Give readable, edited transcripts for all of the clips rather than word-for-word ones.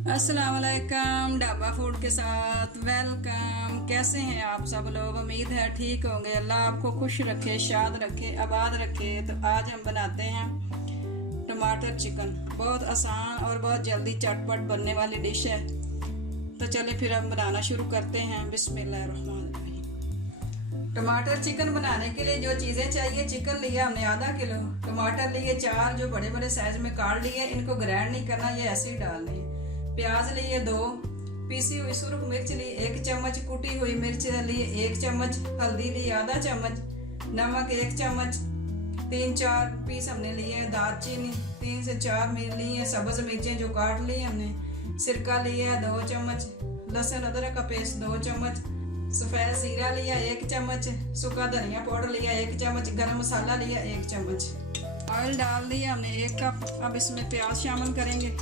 अस्सलाम वालेकुम, ढाबा फूड के साथ वेलकम। कैसे हैं आप सब लोग? उम्मीद है ठीक होंगे। अल्लाह आपको खुश रखे, शाद रखे, आबाद रखे। तो आज हम बनाते हैं टमाटर चिकन। बहुत आसान और बहुत जल्दी चटपट बनने वाली डिश है। तो चलिए फिर हम बनाना शुरू करते हैं। बिस्मिल्लाहिर्रहमानिर्रहीम। टमाटर चिकन बनाने के लिए जो चीज़ें चाहिए, चिकन लिया हमने आधा किलो, टमाटर लिए 4 जो बड़े बड़े साइज में काट लिए, इनको ग्राइंड नहीं करना, ये ऐसे ही डालने हैं। प्याज लिए 2, पीसी हुई सुरख मिर्च ली 1 चम्मच, कुटी हुई मिर्च लिए 1 चम्मच, हल्दी ली आधा चम्मच, नमक 1 चम्मच, 3-4 पीस हमने लिए दालचीनी, 3 से 4 ली है सब्ज मिर्चें जो काट ली हमने, सिरका लिया 2 चम्मच, लहसुन अदरक का पेस्ट 2 चम्मच, सफ़ेद जीरा लिया 1 चम्मच, सूखा धनिया पाउडर लिया 1 चम्मच, गरम मसाला लिया 1 चम्मच। ऑयल डाल दिया हमने 1 कप। अब इसमें प्याज शामिल करेंगे।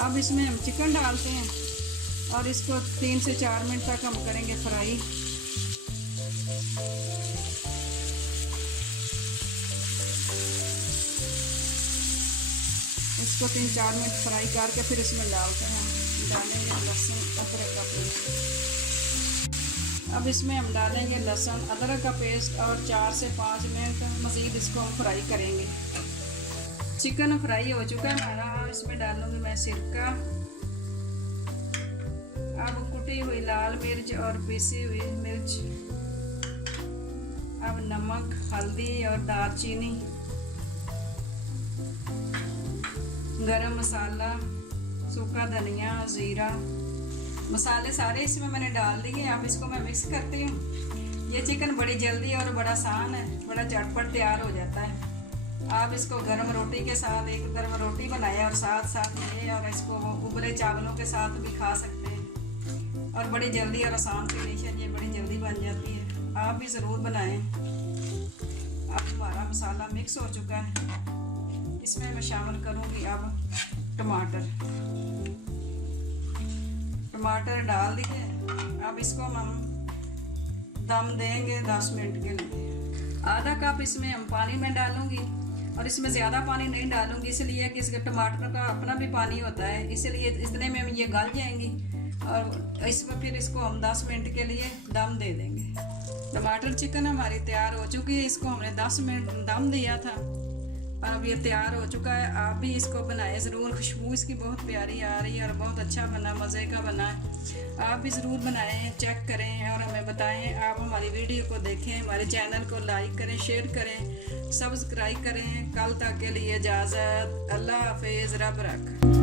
अब इसमें हम चिकन डालते हैं और इसको 3 से 4 मिनट तक हम करेंगे फ्राई। इसको 3-4 मिनट फ्राई करके फिर इसमें डालते हैं, डालेंगे लहसुन अदरक का पेस्ट। अब इसमें हम डालेंगे लहसुन अदरक का पेस्ट और 4 से 5 मिनट मज़ीद इसको हम फ्राई करेंगे। चिकन फ्राई हो चुका है हमारा। अब इसमें डालूंगी मैं सिरका। अब कुटी हुई लाल मिर्च और पीसी हुई मिर्च। अब नमक, हल्दी और दालचीनी, गरम मसाला, सूखा धनिया, जीरा, मसाले सारे इसमें मैंने डाल दिए। अब इसको मैं मिक्स करती हूँ। ये चिकन बड़ी जल्दी और बड़ा आसान है, बड़ा झटपट तैयार हो जाता है। आप इसको गर्म रोटी के साथ, एक गर्म रोटी बनाए और साथ साथ ये, और इसको उबले चावलों के साथ भी खा सकते हैं। और बड़ी जल्दी और आसान सी डिश है, ये बड़ी जल्दी बन जाती है। आप भी ज़रूर बनाएं। अब हमारा मसाला मिक्स हो चुका है। इसमें मैं शामिल करूँगी अब टमाटर डाल दिए। अब इसको हम दम देंगे 10 मिनट के लिए। आधा कप इसमें हम पानी में डालूंगी और इसमें ज़्यादा पानी नहीं डालूंगी, इसलिए कि इसके टमाटर का अपना भी पानी होता है, इसलिए इतने में ये गल जाएंगी। और इसमें फिर इसको हम 10 मिनट के लिए दम दे देंगे। टमाटर चिकन हमारी तैयार हो चुकी है। इसको हमने 10 मिनट दम दिया था और अब ये तैयार हो चुका है। आप भी इसको बनाएं ज़रूर। खुशबू इसकी बहुत प्यारी आ रही है और बहुत अच्छा बना, मज़े का बना है। आप भी ज़रूर बनाएं, चेक करें और हमें बताएं। आप हमारी वीडियो को देखें, हमारे चैनल को लाइक करें, शेयर करें, सब्सक्राइब करें। कल तक के लिए इजाज़त। अल्लाह हाफिज़। रब रख।